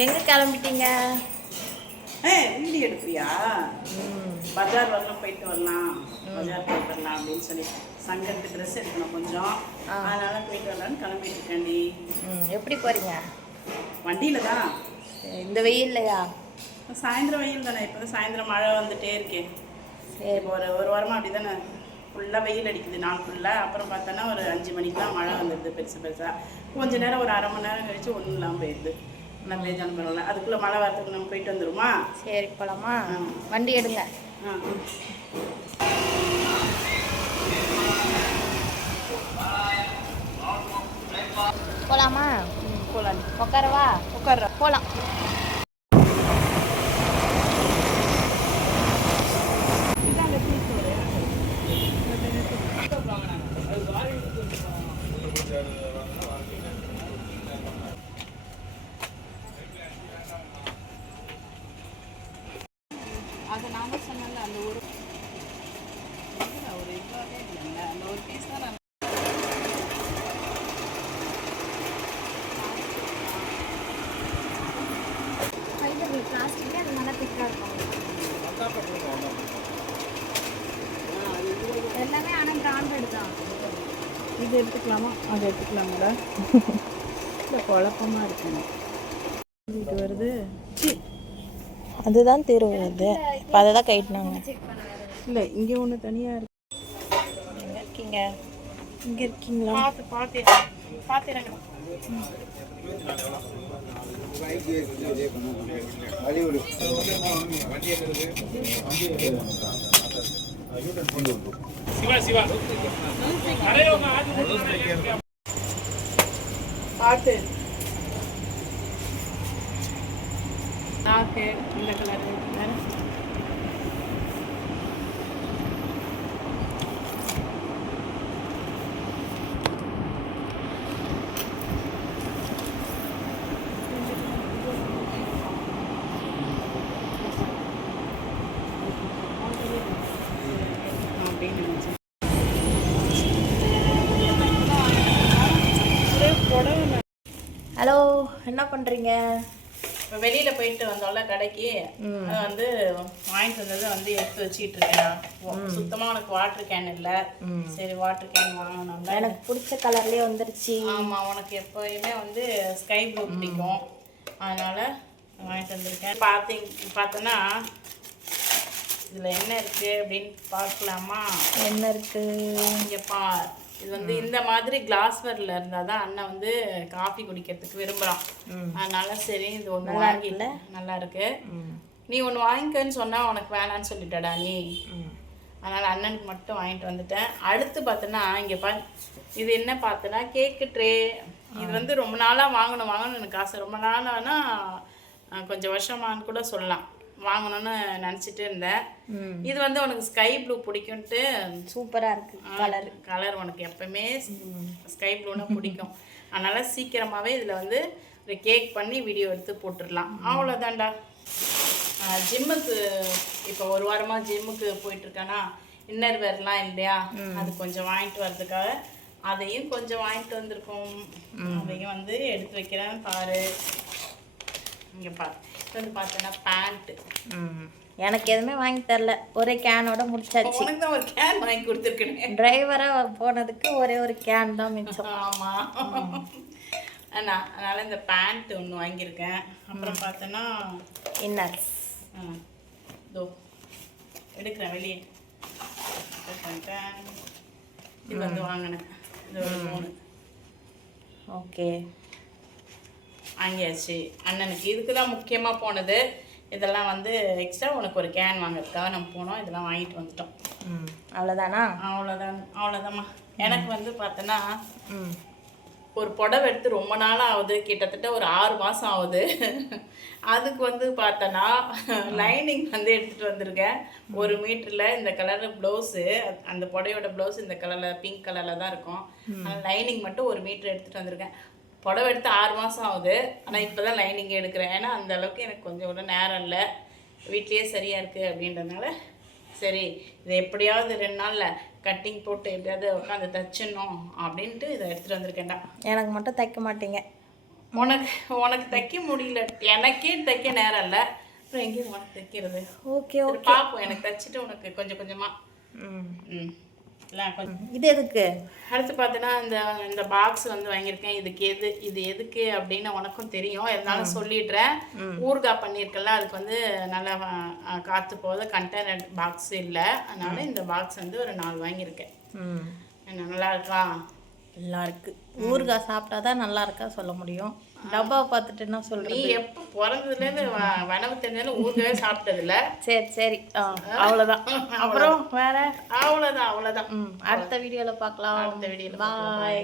எங்கே கிளம்பிட்டீங்க? வீடியோ எடுப்பியா? பஜார் வரலாம், போயிட்டு வரலாம், பஜார் போயிட்டு வரலாம் அப்படின்னு சொல்லி சங்கத்துக்கு ட்ரெஸ் எடுக்கணும் கொஞ்சம், அதனால போயிட்டு வரலான்னு கிளம்பிட்டு இருக்கேன்டி. எப்படி போறீங்க? வண்டியில தான். இந்த வெயில்லையா? சாயந்தரம் வெயில் தானே, இப்போ தான் சாயந்தரம் மழை வந்துட்டே இருக்கேன். சரி, இப்போ ஒரு வாரமாக அப்படி தானே, ஃபுல்லாக வெயில் அடிக்குது நாள் ஃபுல்லாக. அப்புறம் பார்த்தோன்னா ஒரு 5 மணிக்கெலாம் மழை வந்துடுது பெருசாக. கொஞ்சம் நேரம் ஒரு 1/2 மணி நேரம் கழிச்சு ஒன்றும் இல்லாமல் போயிடுது. நான் பேஜான பரவாயில்ல. அதுக்குள்ளே மழை வரத்துக்கு நம்ம போயிட்டு வந்துடுமா? சரி, போகலாமா? வண்டி எடுங்க. போகலாமா? போகலாம். உட்காரவா? உட்கார்ற. போகலாம். அதை நான் தான் சொன்னேன்ல, அந்த ஒரு இதுவாகவே இல்லைல்ல, அந்த ஒரு பீஸ் தான் நான் பிளாஸ்டிக் அது நல்லா திக்காக இருக்கும் எல்லாமே. ஆனால் பிராண்டட் தான். இது எடுத்துக்கலாமா, அது எடுத்துக்கலாமாடா? இல்லை, குழப்பமாக இருக்குங்க. இது வருது. அதுதான் தீர்வு வருது. இப்போ அதை தான் கைட்டினாங்க. இல்லை, இங்கே ஒன்று தனியாக இருக்கு. எங்கே இருக்கீங்க? இங்கே இருக்கீங்களா? பார்த்துறேங்க. பார்த்து நாக்கு இந்த கலர் அப்படின்னு நினச்சேன். ஹலோ, என்ன பண்ணுறீங்க? இப்போ வெளியில் போயிட்டு வந்தோம்ல கடைக்கு, அதை வந்து வாங்கிட்டு வந்ததை வந்து எடுத்து வச்சுட்டு இருக்கேன். சுத்தமாக உனக்கு வாட்டர் கேன் இல்லை. சரி, வாட்டர் கேன் வாங்கணும்ல. எனக்கு பிடிச்ச கலர்லேயே வந்துருச்சு. ஆமாம், உனக்கு எப்போயுமே வந்து ஸ்கை ப்ளூ பிடிக்கும், அதனால் வாங்கிட்டு வந்திருக்கேன். பார்த்தோன்னா இதில் என்ன இருக்குது அப்படின்னு பார்க்கலாமா? என்ன இருக்குது இங்கே பார். இது வந்து இந்த மாதிரி கிளாஸ்வேரில் இருந்தால் தான் அண்ணன் வந்து காஃபி குடிக்கிறதுக்கு விரும்புகிறான். அதனால சரி, இது ஒன்று வாங்கில நல்லா இருக்கு. நீ ஒன்று வாங்கிக்கன்னு சொன்னால் உனக்கு வேணான்னு சொல்லிட்டடா நீ. அதனால் அண்ணனுக்கு மட்டும் வாங்கிட்டு வந்துட்டேன். அடுத்து பார்த்தோன்னா இங்கே இது என்ன பார்த்தோன்னா கேக்கு ட்ரே. இது வந்து ரொம்ப நாளாக வாங்கணும்னு எனக்கு ஆசை. ரொம்ப நாளானா கொஞ்சம் வருஷமானு கூட சொல்லலாம், வாங்கணும்னு நினச்சிட்டு இருந்தேன். இது வந்து உனக்கு ஸ்கை ப்ளூ பிடிக்கும்ட்டு. சூப்பராக இருக்குது கலர் உனக்கு எப்பவுமே ஸ்கை ப்ளூன்னா பிடிக்கும். அதனால் சீக்கிரமாகவே இதில் வந்து ஒரு கேக் பண்ணி வீடியோ எடுத்து போட்டுடலாம். அவ்வளோதான்டா. ஜிம்முக்கு இப்போ ஒரு வாரமாக ஜிம்முக்கு போயிட்டுருக்கேன்னா இன்னர் வேர்லாம் இல்லையா, அது கொஞ்சம் வாங்கிட்டு வர்றதுக்காக அதையும் கொஞ்சம் வாங்கிட்டு வந்திருக்கோம். அதையும் வந்து எடுத்து வைக்கிறேன் பாரு. இங்கே பாரு, இது வந்து பார்த்தோன்னா பேண்ட்டு. எனக்கு எதுவுமே வாங்கி தரல, ஒரே கேனோட முடிச்சாச்சு. உனக்கு தான் ஒரு கேன் வாங்கி கொடுத்துருக்கேன். டிரைவராக போனதுக்கு ஒரே ஒரு கேன் தான் மிச்சம். ஆமாம் அண்ணா, அதனால் இந்த பேண்ட் ஒன்று வாங்கியிருக்கேன். அப்புறம் பார்த்தோன்னா இன்னர்ஸ். இதோ எடுக்கிறேன் வெளியே. இது வந்து வாங்கினேன். இது ஒரு 3. ஓகே, வாங்கியாச்சு. அண்ணனுக்கு இதுக்கு தான் முக்கியமாக போனது. இதெல்லாம் வந்து எக்ஸ்ட்ரா உனக்கு ஒரு கேன் வாங்கிறதுக்காக நம்ம போனோம். இதெல்லாம் வாங்கிட்டு வந்துட்டோம். அவ்வளோதானா? அவ்வளோதாம்மா. எனக்கு வந்து பார்த்தோன்னா ஒரு புடவை எடுத்து ரொம்ப நாளாக ஆகுது, கிட்டத்தட்ட ஒரு 6 மாதம் ஆகுது. அதுக்கு வந்து பார்த்தோன்னா லைனிங் வந்து எடுத்துகிட்டு வந்திருக்கேன். 1 மீட்டரில் இந்த கலரில் ப்ளவுஸு, அந்த புடவையோட ப்ளவுஸ் இந்த கலரில் பிங்க் கலரில் தான் இருக்கும். ஆனால் லைனிங் மட்டும் 1 மீட்டர் எடுத்துகிட்டு வந்திருக்கேன். புடவை எடுத்து 6 மாதம் ஆகுது. ஆனால் இப்போ தான் லைனிங்கே எடுக்கிறேன். ஏன்னா அந்தளவுக்கு எனக்கு கொஞ்சம் கூட நேரம் இல்லை, வீட்லேயே சரியாக இருக்குது அப்படின்றதுனால சரி இதை எப்படியாவது 2 நாளில் கட்டிங் போட்டு எப்படியாவது உட்காந்து தைச்சிடணும் அப்படின்ட்டு இதை எடுத்துகிட்டு வந்திருக்கேன்டா. எனக்கு மட்டும் தைக்க மாட்டீங்க. உனக்கு தைக்க முடியல, எனக்கே தைக்க நேரம் இல்லை, அப்புறம் எங்கேயும் உனக்கு தைக்கிறது. ஓகே சரி, ஓகே. பார்ப்போம். எனக்கு தைச்சிட்டு உனக்கு கொஞ்சம் கொஞ்சமாக. ம் இல்லை கொஞ்சம். இது எதுக்கு? அடுத்து பார்த்தோன்னா இந்த பாக்ஸ் வந்து வாங்கியிருக்கேன். இது எதுக்கு அப்படின்னு உனக்கும் தெரியும், இருந்தாலும் சொல்லிடுறேன். ஊறுகாய் பண்ணியிருக்கல, அதுக்கு வந்து நல்லா காற்று போகுது, கண்டெய்னர் பாக்ஸ் இல்லை, அதனால இந்த பாக்ஸ் வந்து ஒரு 4 வாங்கியிருக்கேன். என்ன நல்லா இருக்கா? நல்லா இருக்கு. ஊறுகாய் சாப்பிட்டா தான் நல்லா இருக்கா சொல்ல முடியும். டப்பாவை பார்த்துட்டு என்ன நீ சொல்றது? எப்போ பிறந்ததுலேருந்து வனவு தெரிஞ்சாலும் ஊறுகாயே சாப்பிட்டதில்ல. சரி சரி, அவ்வளோதான். அப்புறம் வேற அவ்வளோதான். அடுத்த வீடியோவில் பார்க்கலாம். அடுத்த வீடியோவில் பாய்.